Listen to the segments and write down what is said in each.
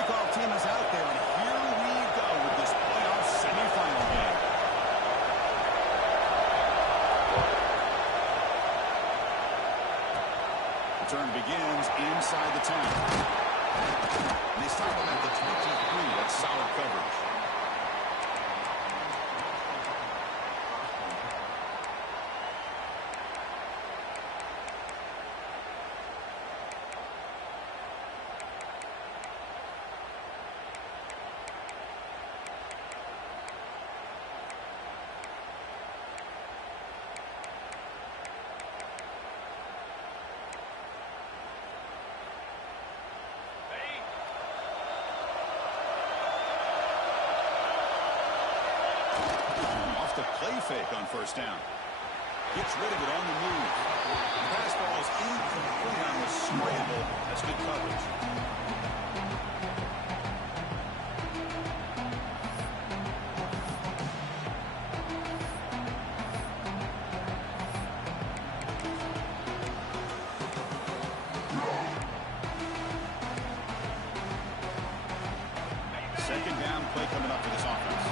kickoff team is out there, and here we go with this playoff semifinal game. Return begins inside the 10. And they stop them at the 23. That's solid coverage. Play fake on first down. Gets rid of it on the move. The pass ball is incomplete on the scramble. That's good coverage. Second down play coming up for this offense.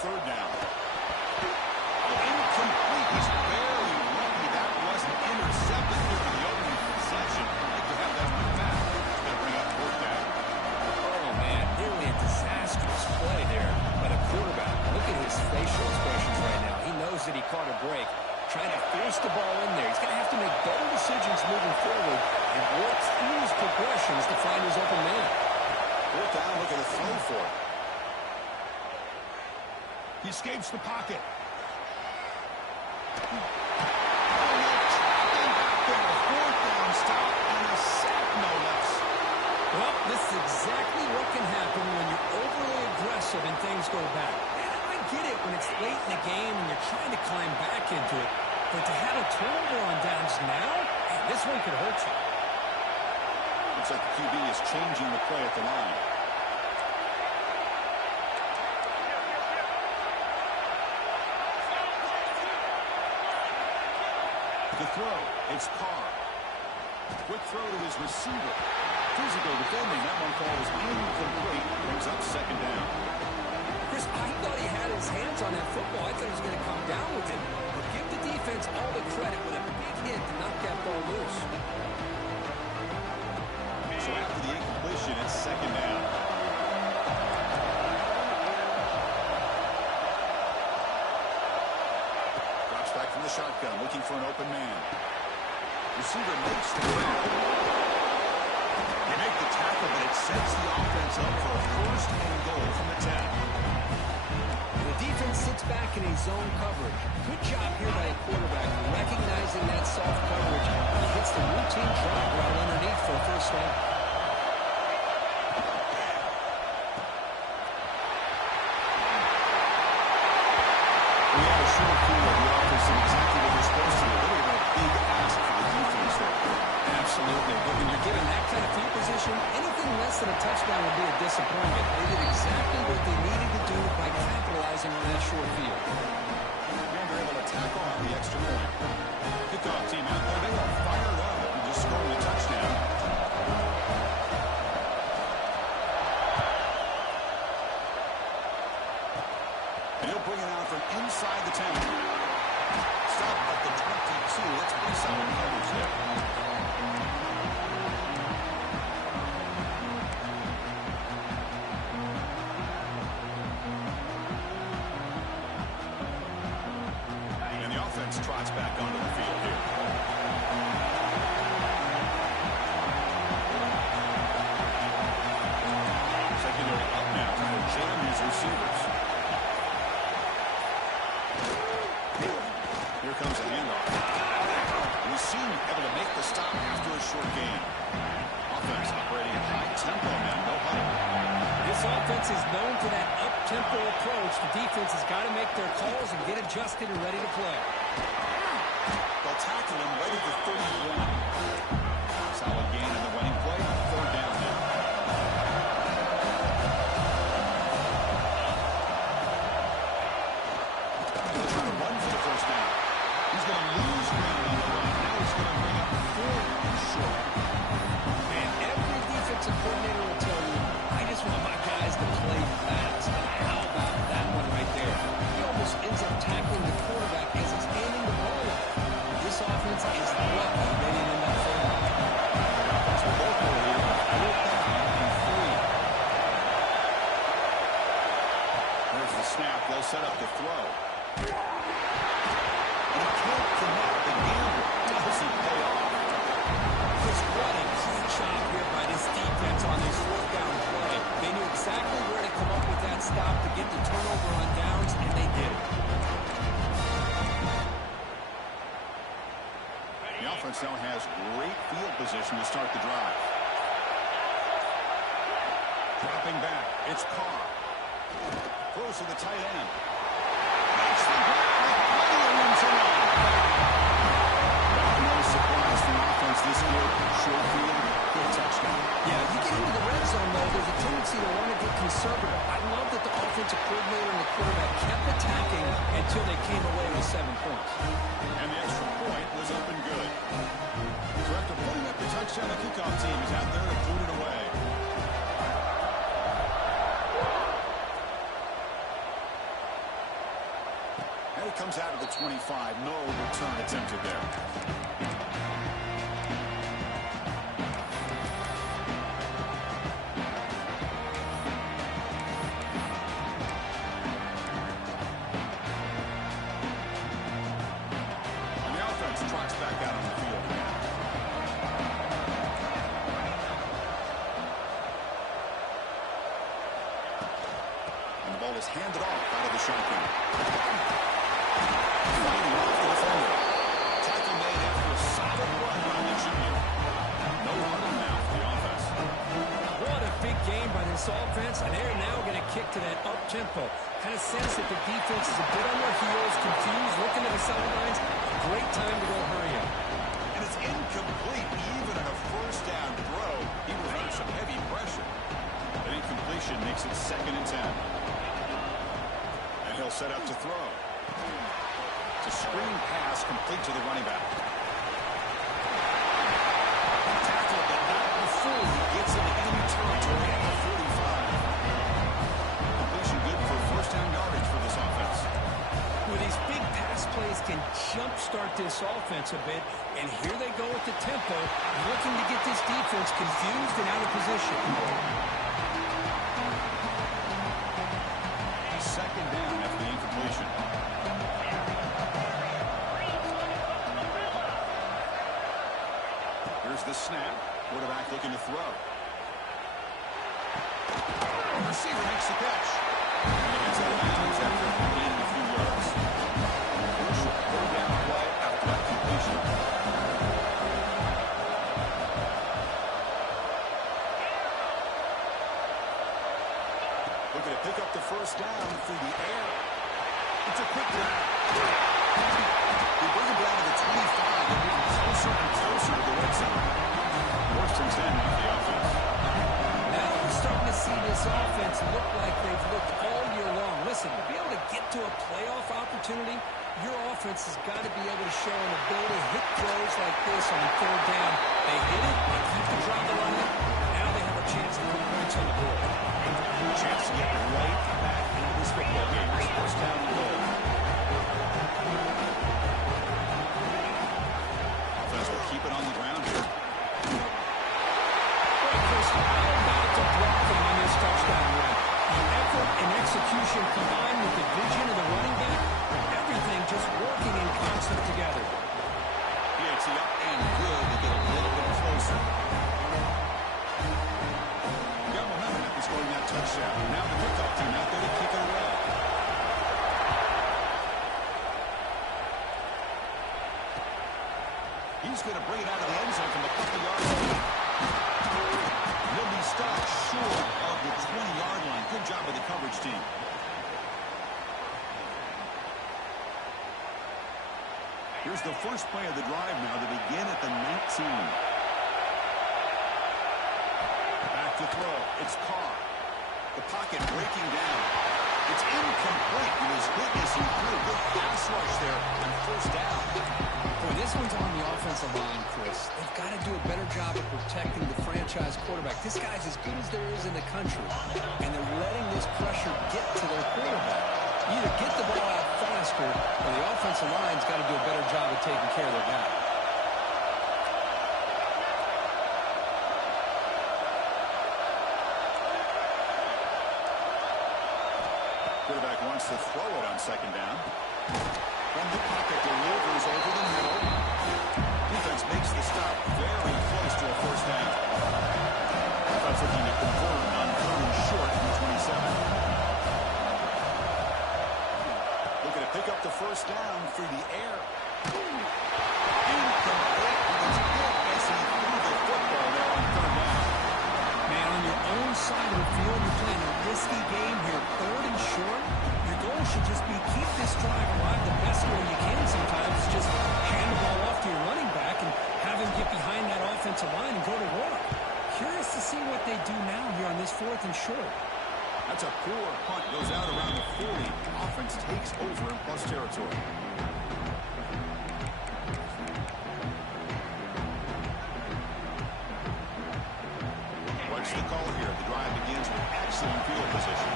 Third down. Oh, incomplete. He's barely lucky that wasn't intercepted for the opening possession. I'd like to have that one back. He's going to bring up fourth down. Oh, man, nearly a disastrous play there by the quarterback. Look at his facial expressions right now. He knows that he caught a break, trying to force the ball in there. He's going to have to make better decisions moving forward and work through his progressions to find his open man. Fourth down, look at the throw for it. He escapes the pocket. Oh, no, fourth down stop and a sack, no less. Well, this is exactly what can happen when you're overly aggressive and things go bad. And I get it when it's late in the game and you're trying to climb back into it. But to have a turnover on downs now, man, this one could hurt you. Looks like the QB is changing the play at the line. The throw, it's Carr. Quick throw to his receiver. Physical defending. That one call is incomplete. Brings up second down. Chris, I thought he had his hands on that football. I thought he was going to come down with it. But give the defense all the credit with a big hit to knock that ball loose. So after the incompletion, it's second down. Drops back from the shotgun, looking for an open man. Receiver makes the grab. They make the tackle, but it sets the offense up for a first and goal from the 10. The defense sits back in a zone coverage. Good job here by a quarterback recognizing that soft coverage. He hits the routine drop route underneath for a first down. We have a short view of the offense and exactly what they're supposed to do. They're going to have a big ask for the defense there. Absolutely. But when you're given that kind of field position, anything less than a touchdown would be a disappointment. They did exactly what they needed to do by capitalizing on that short field. And they're able to tackle on the extra point. Kickoff team out there. They are fired up and just scoring a touchdown. And he'll bring it out from inside the 10. Stop at the 22. Let's play some coverage there. And the offense trots back onto the field here. Secondary up now, trying to jam these receivers. short gain. Offense operating at high tempo now. No huddle. This offense is known for that up-tempo approach. The defense has got to make their calls and get adjusted and ready to play. They'll tackle him right at the 31. Solid gain in the running play. Third down now. He'll try to run for the first down. He's going to lose ground on the run. Now he's going to bring up 4 short. And every defensive coordinator will tell you, I just want my guys to play fast. And how about that one right there? He almost ends up tackling the quarterback as he's handing the ball off. This offense is lucky they didn't end up failing. That's what they're for here. 4th down and 3. There's the snap. They'll set up the throw. And he can't connect the gamble. Doesn't pay off. Just what a key job here by this defense on this 4th down play. They knew exactly where to come up with that stop to get the turnover on downs, and they did it. The offense now has great field position to start the drive. Dropping back, it's Carr. Throws to the tight end. Makes the grab. Williams around. No surprise for the offense this year. Short field, good touchdown. Yeah, you get into the red zone, though, there's a tendency to want to get conservative. I love that the offensive coordinator and the quarterback kept attacking until they came away with 7 points. And the extra point was up and good. So after putting up the touchdown, the kickoff team is out there to boot it away. And he comes out of the 25. No return attempted there. Trots back out on the field. And the ball is handed off out of the shotgun. Fighting off the defender. Tackle made after a solid run by the junior. No huddle now for the offense. What a big game by this offense, and they're now going to kick to that up-tempo. Kind of sense that the defense is a bit on their heels, confused, looking at the sidelines. Great time to go hurry up. And it's incomplete. Even on a first down throw, he was under some heavy pressure. An incompletion makes it 2nd and 10. And he'll set up to throw. It's a screen pass complete to the running back. Tackle, but not before he gets into enemy territory at the 45. Completion good for first down yardage for this offense. With these big pass plays can jumpstart this offense a bit, and here they go with the tempo, looking to get this defense confused and out of position. 2nd down after the incompletion. Here's the snap. Quarterback looking to throw. The receiver makes the catch. And he gets out of bounds after gaining a few yards. Crucial 3rd down play after that completion. Looking to pick up the first down through the air. It's a quick grab. They bring him down to the 25 and moving closer and closer to the red zone. Worst and 10 off the offense. Now we're starting to see this offense look like they've looked all year long. Listen, to be able to get to a playoff opportunity, your offense has got to be able to show an ability to hit throws like this on 3rd down. They hit it, they keep the drive running. Now they have a chance to put points on the board. Chance to get right back into this football game. First down and goal. Offense will keep it on the ground here. How about the blocking on this touchdown run? The effort and execution combined with the vision of the running back, everything just working in concert together. PAT up and good to get a little bit closer. Got momentum after scoring that touchdown. Now the kickoff team out there to kick He's going to bring it out of the end zone from a couple yards away. He'll be stopped short of the 20-yard line. Good job of the coverage team. Here's the first play of the drive now to begin at the 19. Back to throw. It's Carr. The pocket breaking down. It's incomplete. He was hit as he threw. Good pass rush there on first down. Boy, this one's on the offensive line, Chris. They've got to do a better job of protecting the franchise quarterback. This guy's as good as there is in the country, and they're letting this pressure get to their quarterback. You either get the ball out faster, or the offensive line's got to do a better job of taking care of their guy. Quarterback wants to throw it on second down. From the pocket, delivers over the middle. Defense makes the stop very close to a first down. Defense looking to convert on third and short from the 27. Looking to pick up the first down through the air. Incomplete. He was hit as he threw the football there on third down. Man, on your own side of the field, you're playing a risky game here. Third and short, your goal should just be keep this drive alive the best way you can sometimes. Is just hand the ball off to your running back and have him get behind that offensive line and go to work. Curious to see what they do now here on this fourth and short. That's a poor punt. Goes out around the 40. Offense takes over in plus territory. What's the call here? The drive begins with excellent field position.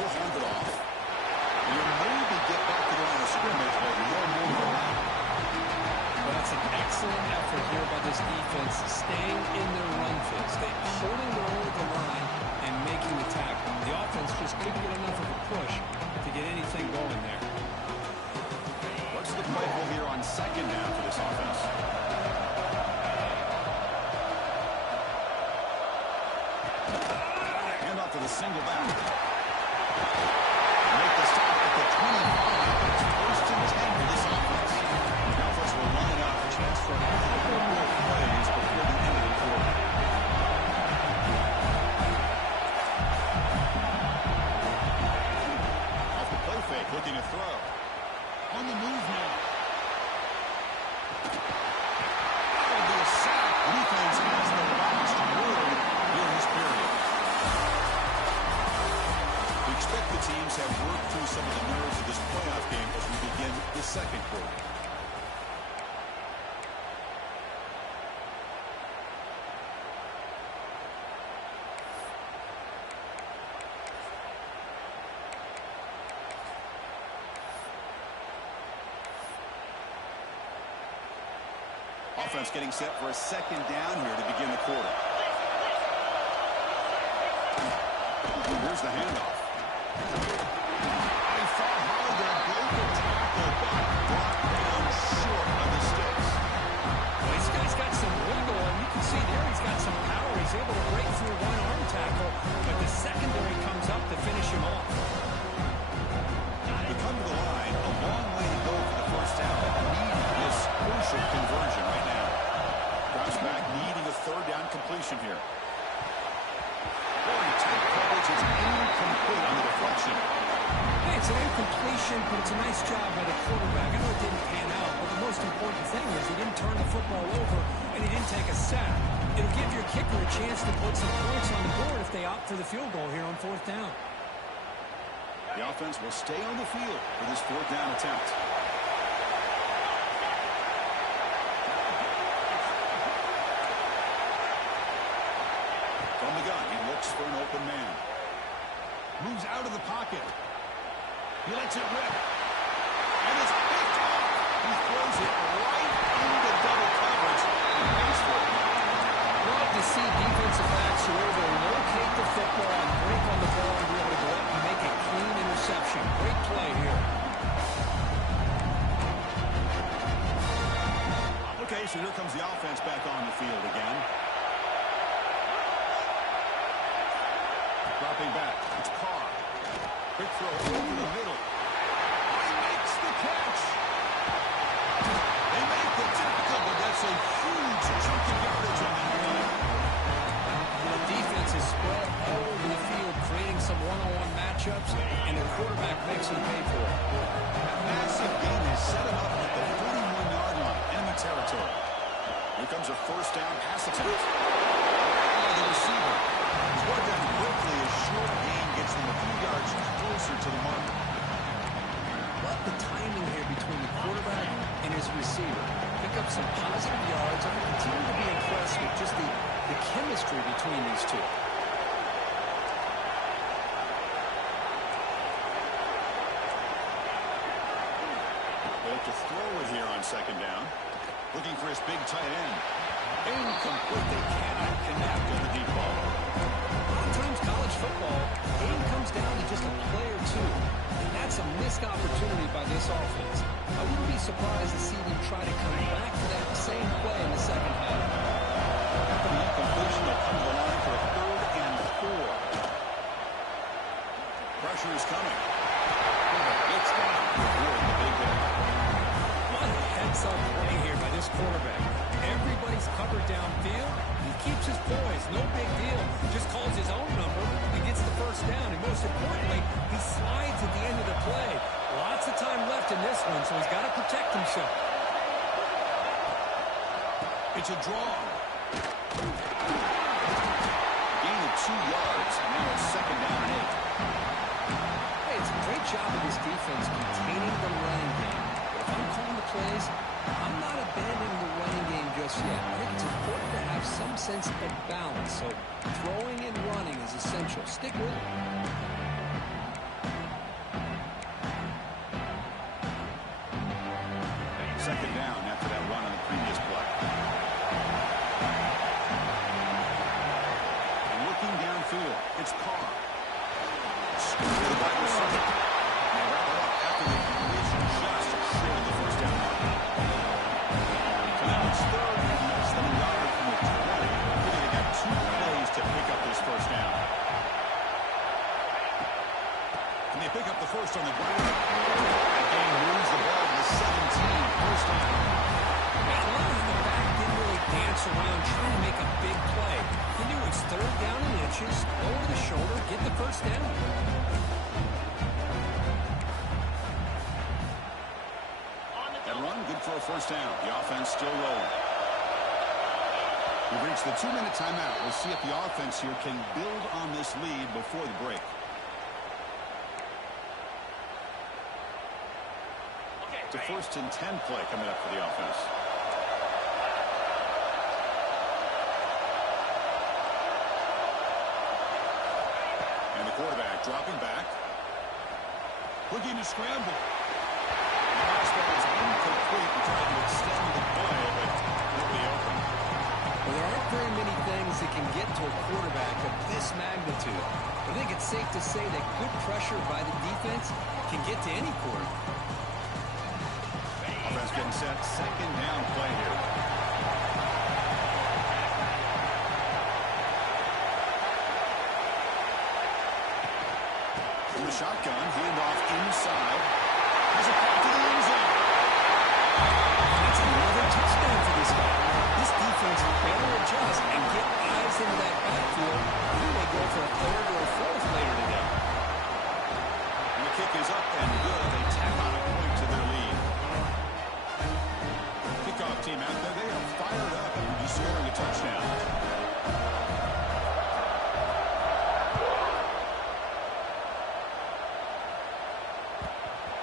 He'll hand it off. You'll maybe get back to the line of scrimmage, but no more than that. Well, that's an excellent effort here by this defense, staying in their run fits. They holding their own at the line and making the tackle. The offense just couldn't get enough of a push to get anything going there. What's the play call here on second down for this offense? Hand off to the single back. Make the stop at the 25. It's first and 10 for this offense. The offense will line up. Chance for a couple more plays before the end of the quarter. Off the play fake, looking to throw. On the move now. That'll be a sack. Defense has the last word here in this period. We expect the teams have worked through some of the nerves of this playoff game as we begin the second quarter. Offense getting set for a second down here to begin the quarter. Here's the handoff. They fought hard there, broke the tackle, but brought down short of the sticks. Well, this guy's got some wiggle, and you can see there he's got some power. He's able to break through one arm tackle, but the secondary comes up to finish him off. They come to the line, a long way to go for the first down. Need this crucial conversion right now. Drops back, needing a third down completion here. Very tight coverage. It's incomplete on the deflection. Hey, it's an incompletion, but it's a nice job by the quarterback. I know it didn't pan out, but the most important thing is he didn't turn the football over and he didn't take a sack. It'll give your kicker a chance to put some points on the board if they opt for the field goal here on fourth down. The offense will stay on the field for this fourth down attempt. From the gun, he looks for an open man. Moves out of the pocket. He lets it rip. And it's picked off. He throws it right into double coverage. And pays for it. Love to see defensive backs who are able to locate the football and break on the ball and be able to go up and make a clean interception. Great play here. Okay, so here comes the offense back on the field again. Dropping back. It's Carr. Quick throw over the middle. He makes the catch. That's a huge chunk of yardage on that run. The defense is spread all over the field, creating some one-on-one matchups, and the quarterback makes them pay for it. That massive gain has set him up at the 41-yard line, enemy territory. Here comes a first down pass attempt. By the receiver. He's brought down quickly. A short gain gets them a few yards closer to the mark. Love the timing here between the quarterback and his receiver. Pick up some positive yards. I'm going to continue to be impressed with just the chemistry between these two. They have to throw it here on second down. Looking for his big tight end. Incomplete. They cannot connect on the deep ball. A lot of times college football, game comes down to just a play or two. And that's a missed opportunity by this offense. I wouldn't be surprised to see them try to come back to that same play in the second half. After the incompletion, they'll come to the line for a 3rd and 4. Pressure is coming. It's down. Avoid the big hit. What a heads-up play here by this quarterback. Everybody's covered downfield. He keeps his poise. No big deal. Just calls his own number and gets the first down. And most importantly, he slides at the end of the play. Lots of time left in this one, so he's got to protect himself. It's a draw. Gain of 2 yards. Now it's 2nd down and 8. Hey, it's a great job of this defense containing the running game. But if I'm calling the plays, I'm not abandoning the running game just yet. I think it's important to have some sense of balance. So throwing and running is essential. Stick with it. Second down after that run on the previous play. And looking downfield, it's Carr. To the wide receiver. And they wrap it up after the completion just short of the first down mark. So now it's 3rd and less than a yard from the 20. They got 2 plays to pick up this first down. And they pick up the first on the ground. That game moves the ball to the 17. First down. I love how the back didn't really dance around trying to make a big play. He knew it's 3rd down and inches, over the shoulder, get the first down. That run, good for a first down. The offense still rolling. We've reached the 2-minute timeout. We'll see if the offense here can build on this lead before the break. It's a 1st and 10 play coming up for the offense. And the quarterback dropping back. Looking to scramble. The pass ball is incomplete. We're trying to extend the play, but it'll be open. Well, there aren't very many things that can get to a quarterback of this magnitude. I think it's safe to say that good pressure by the defense can get to any quarterback. Offense getting set. 2nd down play here. From the shotgun, handoff inside. Has a pass to the end zone. That's another touchdown for this guy. This defense better adjust and get eyes into that backfield. He may go for a 3rd or a 4th later today. And the kick is up and good. They tack on a point to their lead. Kickoff team out there. They are fired up and will be scoring a touchdown.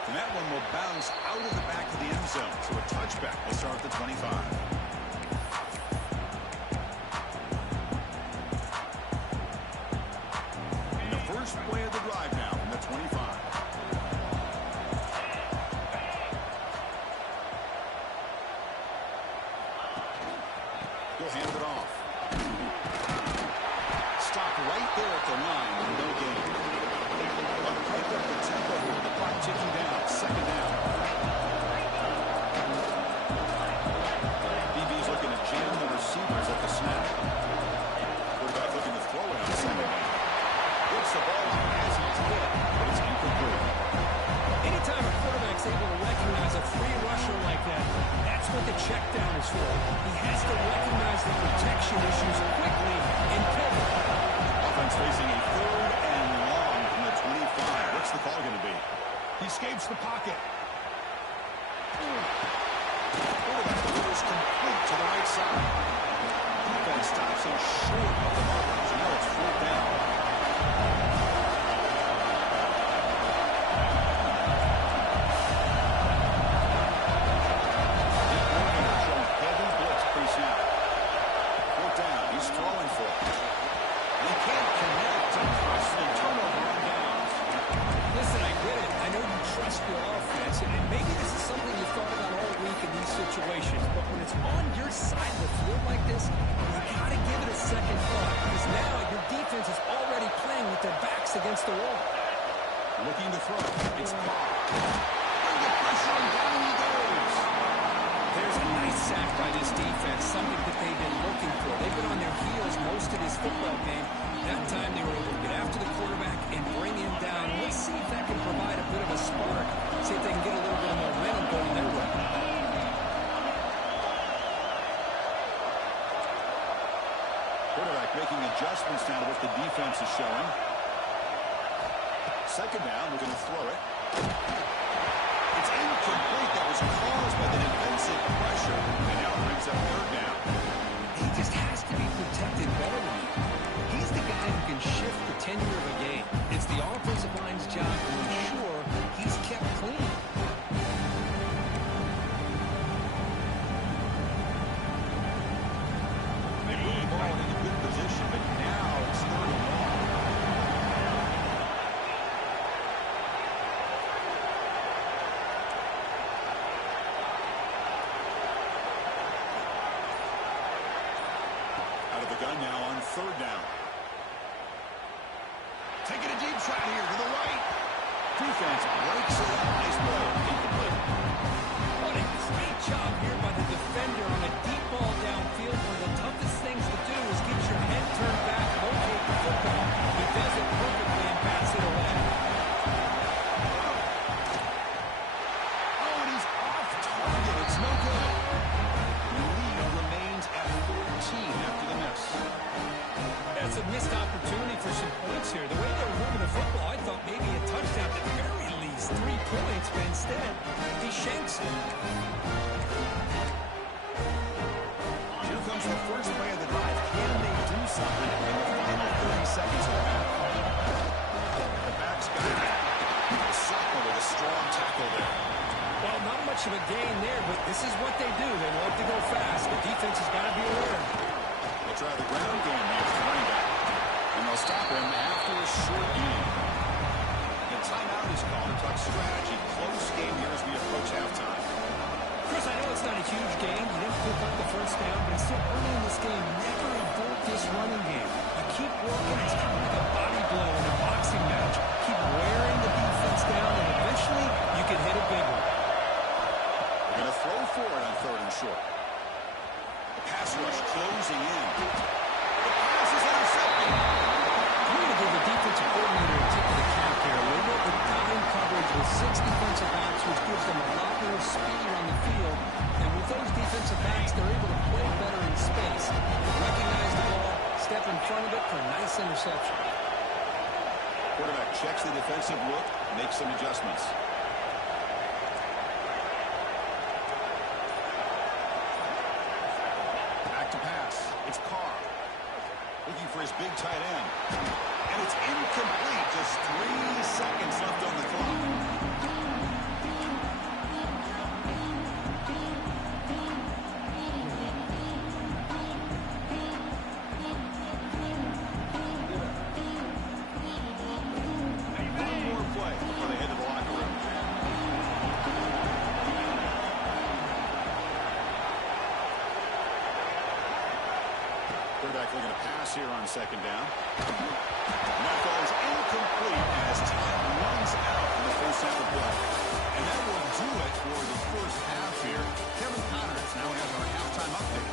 And that one will bounce out of the back of the end zone. So a touchback will start at the 25. And the first play of the drive now from the 25. He'll hand it off. Stop right there at the line with no gain. Picked up the tempo here. The clock ticking down. 2nd down. DB's looking to jam the receivers at the snap. Quarterback looking to throw it on 2nd down. Gets the ball as he's for. He has to recognize the protection issues quickly and pivot. Offense facing a 3rd and long from the 25. What's the call going to be? He escapes the pocket. Quarterback delivers complete to the right side. Defense stops him short of the markers. Now it's 4th down. He's throwing for it. He can't connect to Preston. Turnover on downs. Listen, I get it. I know you trust your offense, and maybe this is something you thought about all week in these situations, but when it's on your side of the field like this, you got to give it a second thought, because now your defense is already playing with their backs against the wall. Looking to throw. It's Carr. Bring the pressure on down he goes. There's a nice sack by this defense, something that they've been looking for. They've been on their heels most of this football game. That time they were able to get after the quarterback and bring him down. Let's see if that can provide a bit of a spark. See if they can get a little bit of momentum going their way. Quarterback making adjustments now to what the defense is showing. 2nd down, we're going to throw it. It's incomplete. That was caused by the defensive pressure. And now it brings up 3rd down. He just has to be protected better than that. He's the guy who can shift the tenure of a game. It's the offensive line's job to ensure he's kept clean. They move the ball into good position, but now it's 3rd and long. Gun now on 3rd down. Taking a deep shot here to the right. Defense breaks it up. Nice play. Incomplete. What a great job here by the defender on a deep ball downfield. One of the toughest things to do is get your head turned back, locate the football. He does it perfectly and bats it away. Oh, and he's off target. It's no good. The lead remains at 14 after the miss. That's a missed opportunity for some points here. The way they were moving the football, I thought maybe a touchdown at the very least. 3 points, but instead, he shanks it. Here comes the first play of the drive. Can they do something in the final 30 seconds of the half? The back's got it. Soccer with a strong tackle there. Well, not much of a gain there, but this is what they do. They love to go fast. The defense has got to be aware. They'll try the ground game here for the running back. And they'll stop him after a short game. The timeout is called to talk strategy. Close game here as we approach halftime. Chris, I know it's not a huge game. You didn't pick up the first down, but it's still early in this game. Never abort this running game. You keep working. It's kind of like a body blow in a boxing match. Keep wearing the defense down, and eventually you can hit a big one. They're going to throw for it on 3rd and short. The pass rush closing in. The pass is intercepted. I'm going to give the defensive coordinator a tip of the cap here. They went with dime coverage with 6 defensive backs, which gives them a lot more speed on the field. And with those defensive backs, they're able to play better in space. Recognize the ball, step in front of it for a nice interception. Quarterback checks the defensive look, makes some adjustments. Back to pass. It's Carr. Looking for his big tight end. And it's incomplete. Just 3 seconds left on the clock. Quarterback looking to pass here on 2nd down. And that goes incomplete as time runs out in the first half of play. And that will do it for the first half here. Kevin Connors now has our halftime update.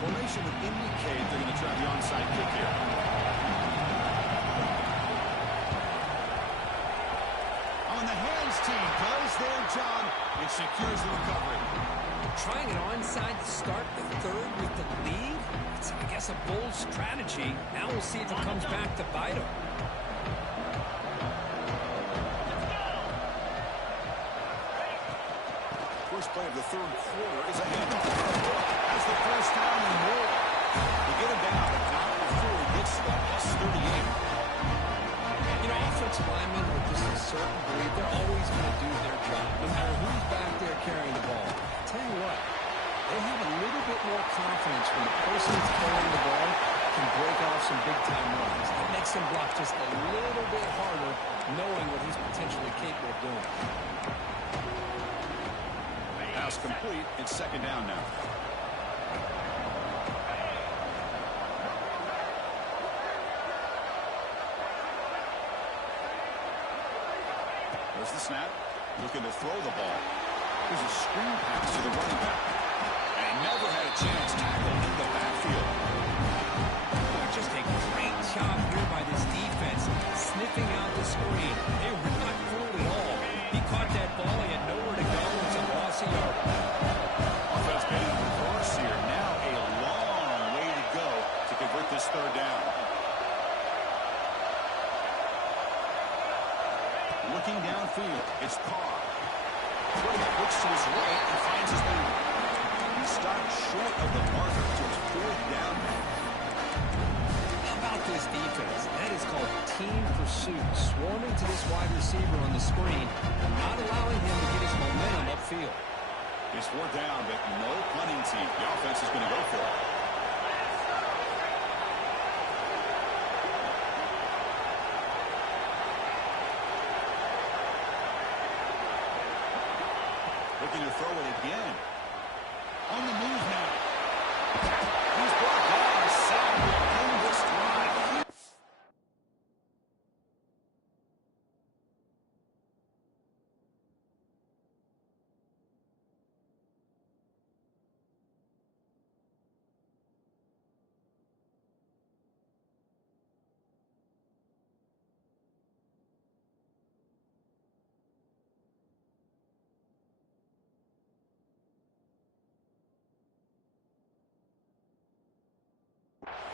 Formation would indicate they're going to try the onside kick here. On on the hands team does their job and secures the recovery. Trying it onside to start the third with the lead? It's, I guess, a bold strategy. Now we'll see if it comes back to bite him. First play of the third quarter is a handoff. That's the first down and more. They get him down, but not before he gets to the +38. You know, offensive linemen with just a certain breed, they're always going to do their job, no matter who's back there carrying the ball. I'll tell you what, they have a little bit more confidence when the person that's carrying the ball can break off some big-time runs. It makes them block just a little bit harder, knowing what he's potentially capable of doing. Pass complete. It's second down now. There's the snap. Looking to throw the ball. There's a screen pass to the running back. And he never had a chance. Tackled in the backfield. Just a great job here by this defense, sniffing out the screen. They were not fooled at all. He caught that ball. He had nowhere to go. It's a loss of yardage. Offense made it reverse here. Now a long way to go to convert this third down. Looking downfield, it's Carr. Looks to his right and finds his man. He stopped short of the marker to his fourth down. How about this defense? That is called team pursuit. Swarming to this wide receiver on the screen, not allowing him to get his momentum upfield. It's fourth down, but no punting team. The offense is going to go for it. Looking to throw it again. On the move now. He's blocked off. Sack will end this drive.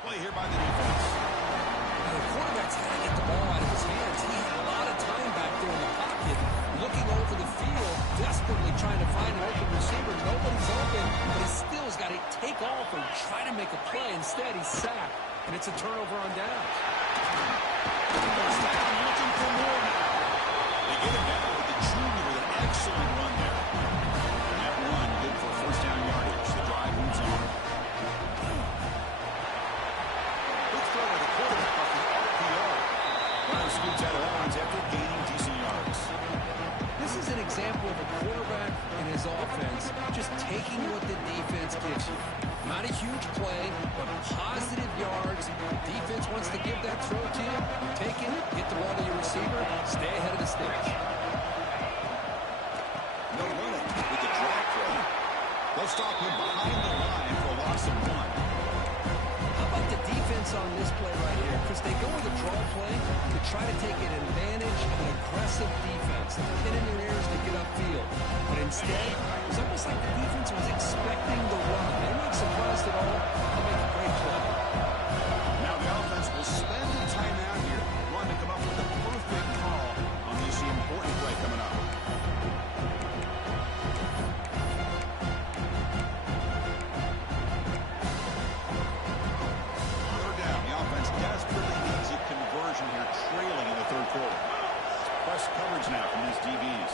Play here by the defense. Now, the quarterback's got to get the ball out of his hands. He had a lot of time back there in the pocket, looking over the field, desperately trying to find an open receiver. Nobody's open, but he still has got to take off and try to make a play. Instead, he's sacked, and it's a turnover on downs. First down, looking for more now. They get him down with the junior with an excellent run there. And that run good for first down yardage. The drive moves on. Scoots out of bounds after gaining decent yards. This is an example of a quarterback and his offense just taking what the defense gives you. Not a huge play, but positive yards. Defense wants to give that throw to you. Take it, get the ball to your receiver, stay ahead of the sticks. No running with the drop play. They'll stop him behind the line for a loss of one. How about the defense on this play right here? Because they go with a draw play to try to take an advantage of an aggressive defense. Pin in their ears to get upfield. But instead, it was almost like the defense was expecting the run. They weren't surprised at all. They make a great play. Now the offense will spend the time out here, wanting to come up with the perfect call on this important play coming up. Desperately needs a conversion here, trailing in the third quarter. Press coverage now from these DBs.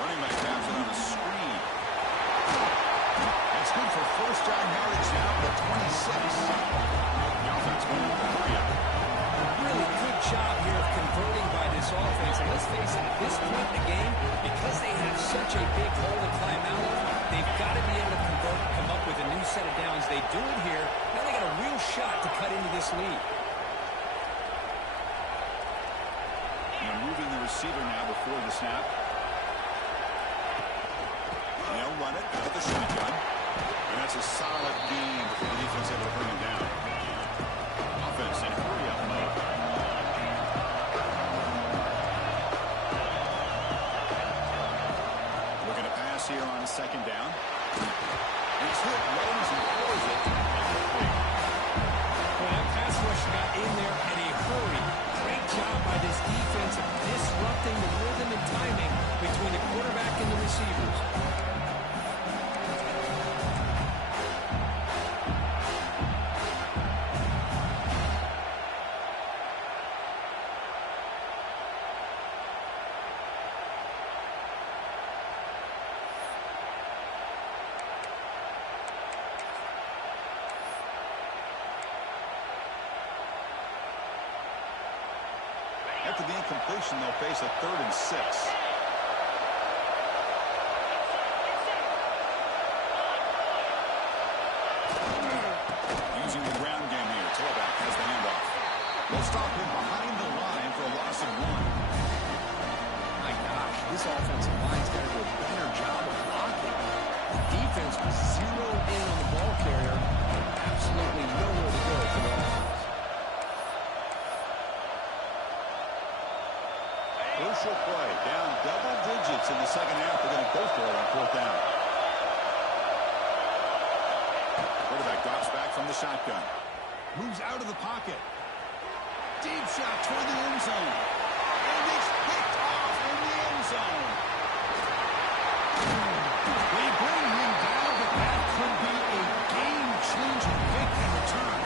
Running back grabs it on a screen. That's good for first down yardage now at 26. The offense going to hurry up. Really good job here of converting by this offense. And let's face it, at this point in the game, because they have such a big hole to climb out of, they've got to be able to convert and come up with a new set of downs. They do it here. Now they got a real shot to cut into this lead. Now moving the receiver now before the snap. And they'll run it out of the shotgun. And that's a solid gain before the defense able to bring him down. Offense in hurry-up mode. second down. And he's hit right as he throws it. Well, that pass rush got in there in a hurry. Great job by this defense of disrupting the rhythm and timing between the quarterback and the receivers. After the incompletion, they'll face a 3rd and 6. Using the ground game here. Tailback has the handoff. They'll stop him behind the line for a loss of 1. My gosh, this offensive line's got to do a better job of blocking. The defense was zeroed in on the ball carrier. Absolutely nowhere to go for the offense. Crucial play. Down double digits in the second half. They're going to go for it on 4th down. Quarterback drops back from the shotgun. Moves out of the pocket. Deep shot toward the end zone. And it's picked off in the end zone. They bring him down, but that could be a game-changing pick in return.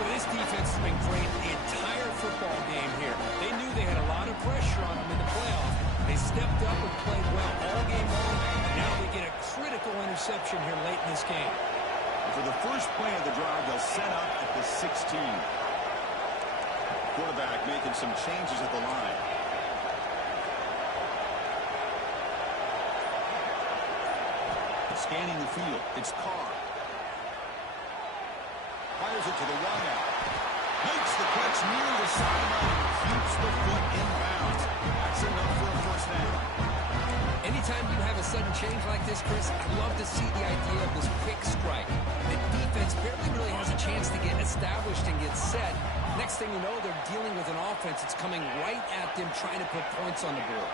But this defense has been great the entire football game here. They knew they had a lot of pressure on them in the playoffs. They stepped up and played well all game long. Now they get a critical interception here late in this game. For the first play of the drive, they'll set up at the 16. Quarterback making some changes at the line. Scanning the field. It's Carr. Fires it to the wideout. Makes the catch near the sideline. Keeps the foot in bounds. That's enough for a 1st down. Anytime you have a sudden change like this, Chris, I love to see the idea of this quick strike. The defense barely really has a chance to get established and get set. Next thing you know, they're dealing with an offense that's coming right at them, trying to put points on the board.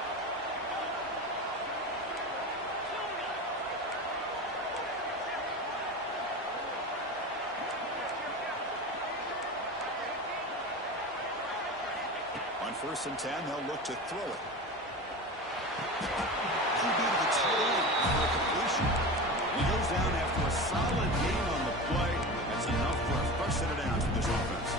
On 1st and 10, they'll look to throw it. QB to the tight end for a completion. He goes down after a solid gain on the play. That's enough for a fresh set of downs for this offense.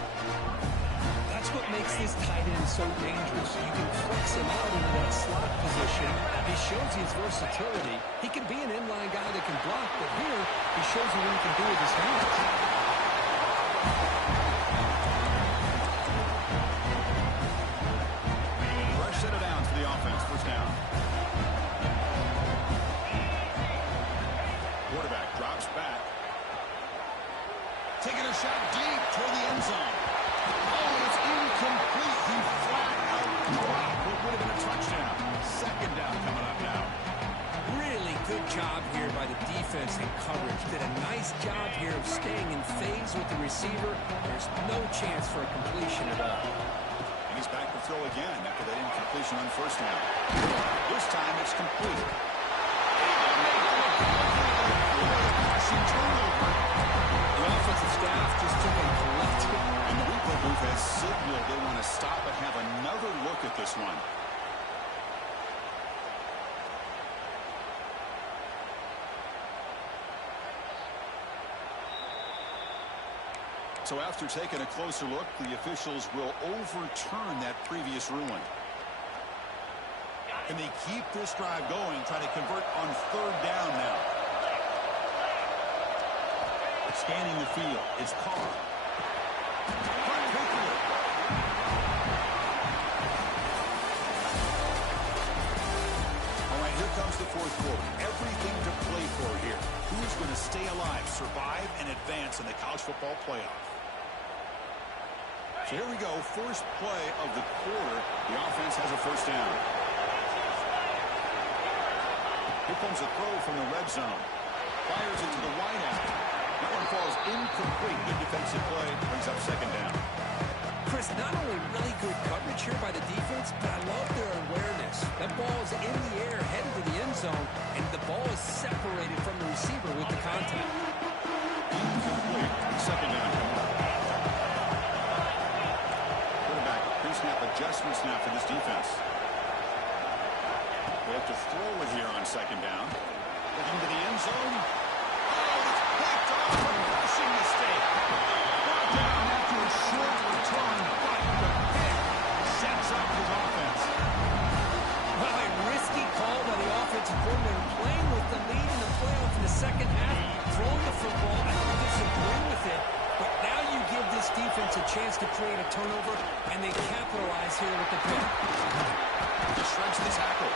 That's what makes this tight end so dangerous. You can flex him out into that slot position. He shows his versatility. He can be an inline guy that can block, but here he shows you what he can do with his hands. Set it down to the offense. 1st down. Quarterback drops back. Taking a shot deep toward the end zone. Oh, it's incomplete. He flat out dropped what would have been a touchdown. 2nd down coming up now. Really good job here by the defense and coverage. Did a nice job here of staying in phase with the receiver. There's no chance for a completion at all. He's back to throw again after that incompletion on 1st down. This time it's complete. The offensive staff just took a collective. And the replay booth has signaled they want to stop and have another look at this one. So after taking a closer look, the officials will overturn that previous ruling. Can they keep this drive going, trying to convert on 3rd down now? Scanning the field, it's Carr. All right, here comes the 4th quarter. Everything to play for here. Who's going to stay alive, survive, and advance in the college football playoff? So here we go, first play of the quarter. The offense has a 1st down. Here comes a throw from the red zone. Fires it to the wideout. That one falls incomplete. Good defensive play. Brings up 2nd down. Chris, It's not only really good coverage here by the defense, but I love their awareness. That ball is in the air, headed to the end zone, and the ball is separated from the receiver with the contact. Incomplete. Second down. Quarterback pre-snap adjustments now for this defense. They have to throw it here on second down. Looking to the end zone. Oh, it's picked off. A rushing mistake. Brought down after a short return, but the pick sets up his offense. Well, a risky call by the offensive coordinator, playing with the lead in the playoff in the second half, throwing the football. I don't disagree with it, but now you give this defense a chance to create a turnover, and they capitalize here with the pick. He shreds the tackle.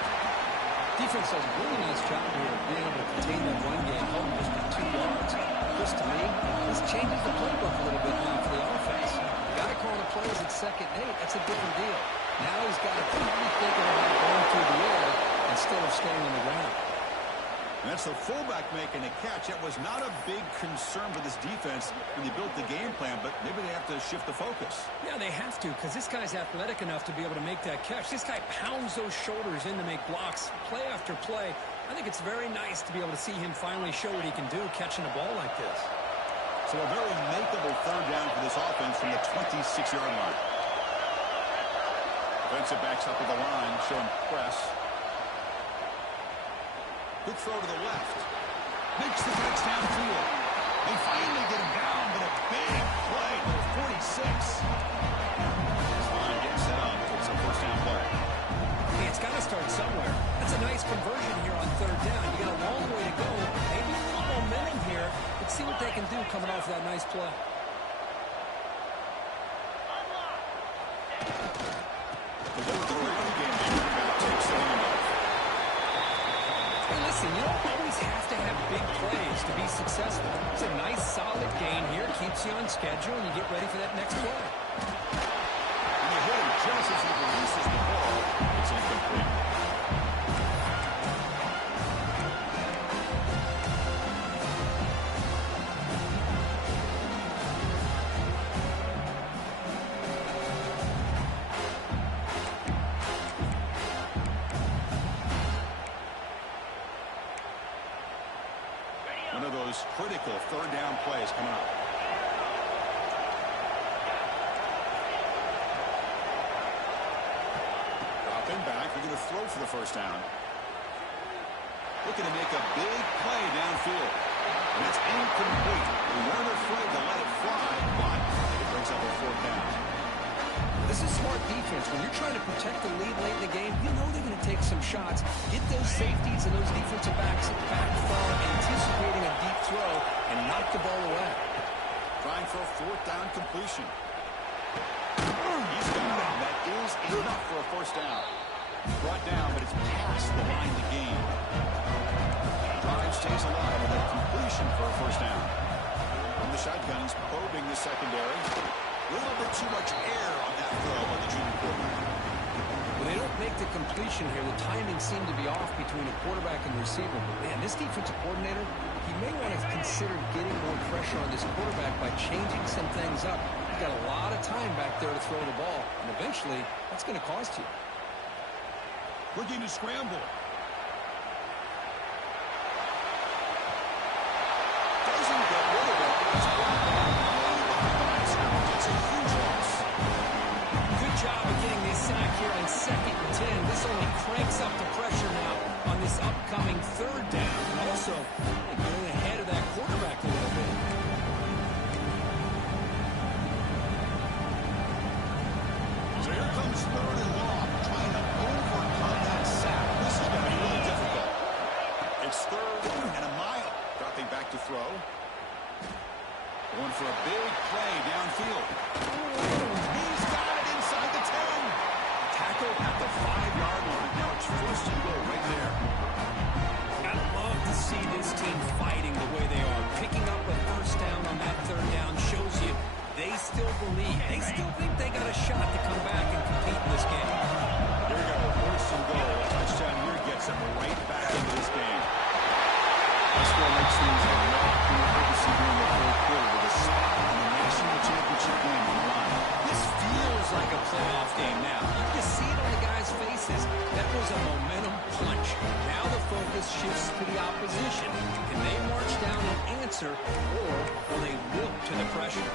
Defense does a really nice job here of being able to contain that run game, holding just to 2 yards. Just to me, this changes the playbook a little bit now for the offense. The guy calling the plays at 2nd and 8, that's a different deal. Now he's got to keep thinking about going through the air instead of staying on the ground. And that's the fullback making a catch. That was not a big concern for this defense when they built the game plan, but maybe they have to shift the focus. Yeah, they have to, because this guy's athletic enough to be able to make that catch. This guy pounds those shoulders in to make blocks, play after play. I think it's very nice to be able to see him finally show what he can do catching a ball like this. So a very makeable third down for this offense from the 26-yard line. Defensive backs up at the line, showing press. Good throw to the left. Makes the catch downfield. They finally get him down, but a big play to the 46. This line getting set up. It's a first down play. Hey, it's got to start somewhere. That's a nice conversion here on third down. You got a long way to go. Maybe a little momentum here. Let's see what they can do coming off that nice play. The run game takes the handoff. Hey, listen, you don't always have to have big plays to be successful. It's a nice, solid gain here. Keeps you on schedule, and you get ready for that next play. And you hit him just as he releases the ball. It's incomplete. One of those critical third down plays coming up. Dropping back. They're going to throw for the first down. Looking to make a big play downfield. And it's incomplete. We weren't afraid to let it fly, but it brings up a fourth down. This is smart defense. When you're trying to protect the lead late in the game, you know they're going to take some shots. Get those safeties and those defensive backs back far, anticipating a deep throw, and knock the ball away. Trying for a fourth down completion. He's got it. That is enough for a first down. Brought down, but it's past the line to gain. Drive stays alive with a completion for a first down. From the shotgun, he's probing the secondary. A little bit too much air on that throw by the junior quarterback. When they don't make the completion here, the timing seemed to be off between the quarterback and the receiver. But, man, this defensive coordinator, he may want to consider getting more pressure on this quarterback by changing some things up. He's got a lot of time back there to throw the ball, and eventually that's going to cost you. Looking to scramble. Doesn't get rid of it. It's brought down way behind scrimmage. It's a huge loss. Good job of getting this sack here on 2nd and 10. This only cranks up the pressure now on this upcoming third down. And also, getting ahead of that quarterback a little bit. So here comes third and long, trying to overcome that sack. This is going to be really difficult. It's third and a mile. Dropping back to throw. Going for a big play downfield. He's got it inside the 10. Tackle at the 5-yard line. Now it's first and goal right there. I love to see this team fighting the way they are. Picking up a first down on that third down shows you they still believe. They still think they got a shot to come back and compete in this game. Here we go. First and goal. A touchdown here gets them right back into this game. That's what makes things a lot more to see here in the third quarter with a spot in the national championship game on the line. This feels or will they look to the pressure?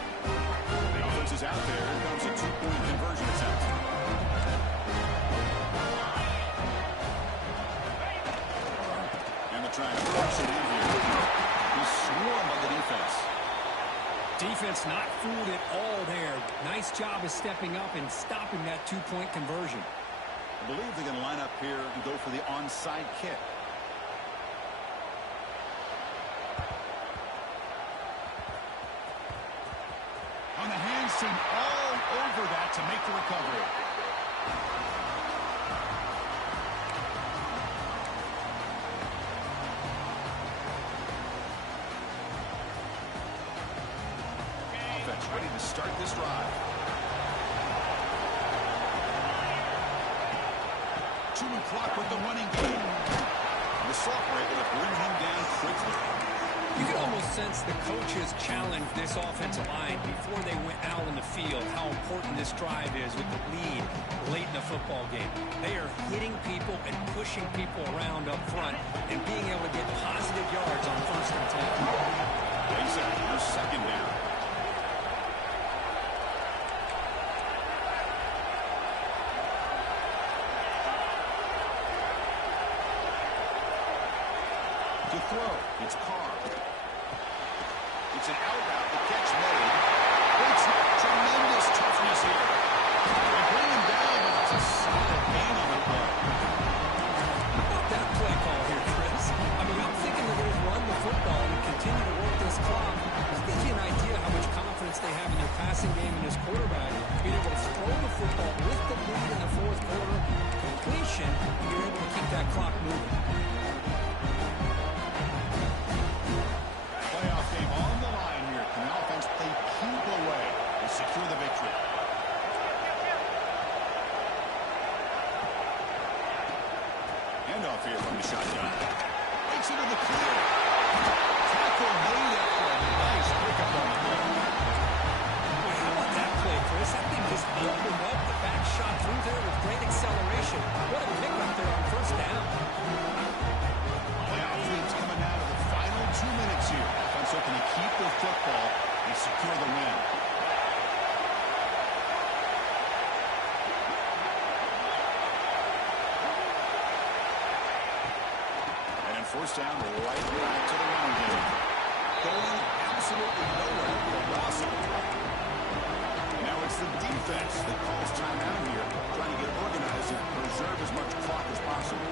The offense is out there. Here comes a two-point conversion attempt. And they're trying to push it in here. He's swarmed by the defense. Defense not fooled at all there. Nice job of stepping up and stopping that two-point conversion. I believe they're going to line up here and go for the onside kick. On the hands team all over that to make the recovery. Offense ready to start this drive. 2-minute clock with the running game. The Soft were able to bring him down quickly. You can almost sense the coaches challenged this offensive line before they went out in the field, how important this drive is with the lead late in the football game. They are hitting people and pushing people around up front and being able to get positive yards on 1st and 10. Exactly. Your second down. To throw, it's Carr. It's an out route, the catch made. It's tremendous toughness here. They bring him down, but it's a solid gain on the play. How about that play call here, Chris? I mean, I'm thinking they're going to run the football and continue to work this clock. This gives you an idea how much confidence they have in their passing game and this quarterback. Being able to throw the football with the lead in the 4th quarter, completion, and you're able to keep that clock moving. Playoff game on the line here. Can the offense play keep away and secure the victory? Handoff here from the shotgun. Breaks into the clear. Tackle made after a nice pickup on the play. Boy, how about that play, Chris? That thing just opened up. The back shot through there with great acceleration. What a pickup there on 1st down. Playoff leads coming out of the final 2 minutes here. Offense looking to keep their football and secure the win. And in 1st down, right back to the run game. Going absolutely nowhere with a loss of the play. Now it's the defense that calls timeout here, trying to get organized and preserve as much clock as possible.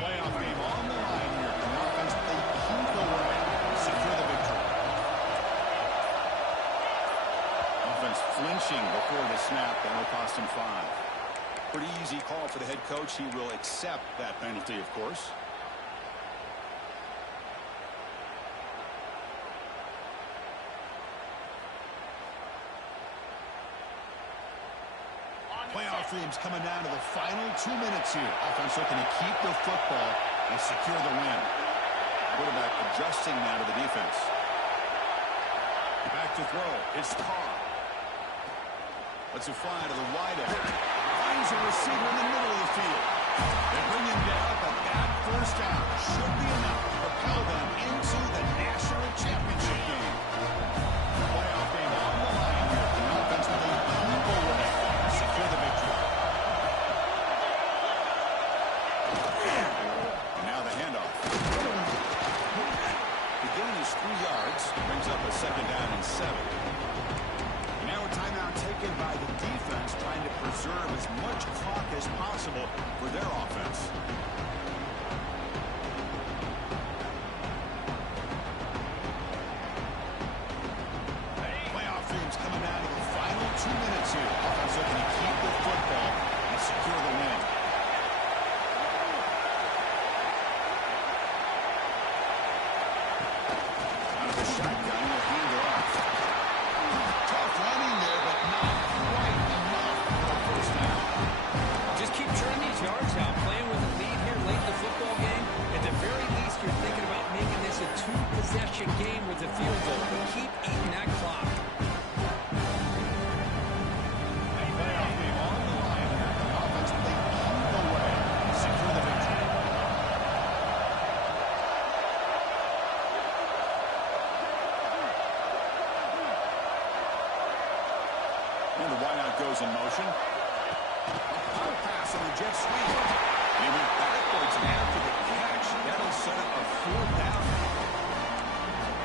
Playoff game on the line here. The offense play keep away and secure the victory. Offense flinching before the snap. That will cost him 5. Pretty easy call for the head coach. He will accept that penalty, of course. Playoff dreams coming down to the final 2 minutes here. Offense looking to keep the football and secure the win. Quarterback adjusting now to the defense. Back to throw. It's Carr. Lets it fly to the wideout. Finds a receiver in the middle of the field. They bring him down, but that 1st down should be enough to propel them into the national championship game. Playoff game on the line here. The offense will keep away and secure the victory. And now the handoff. The gain is 3 yards. Brings up a 2nd down and 7. Now a timeout taken by the defense, trying to preserve as much clock as possible for their offense. Playoff dreams coming down to the final 2 minutes here. Offense looking to keep the football and secure the win. Out of the shotgun, will hand it off. Tough running there, but not quite enough for a 1st down. Just keep churning these yards out, playing with a lead here late in the football game. At the very least, you're thinking about making this a 2-possession game with a field goal, but keep eating that clock. And the wideout goes in motion. A power pass on the jet sweep. He went backwards after the catch. That'll set up a 4th down.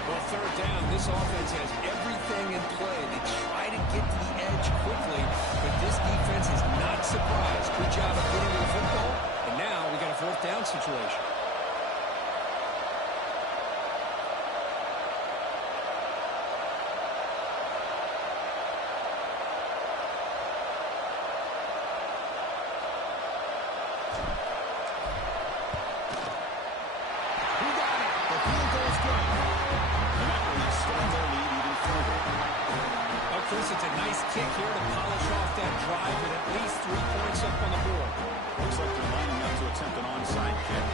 Well, 3rd down, this offense has everything in play. They try to get to the edge quickly, but this defense is not surprised. Good job of getting to the football, and now we got a 4th down situation. Chris, it's a nice kick here to polish off that drive with at least 3 points up on the board. Looks like they're lining up to attempt an onside kick.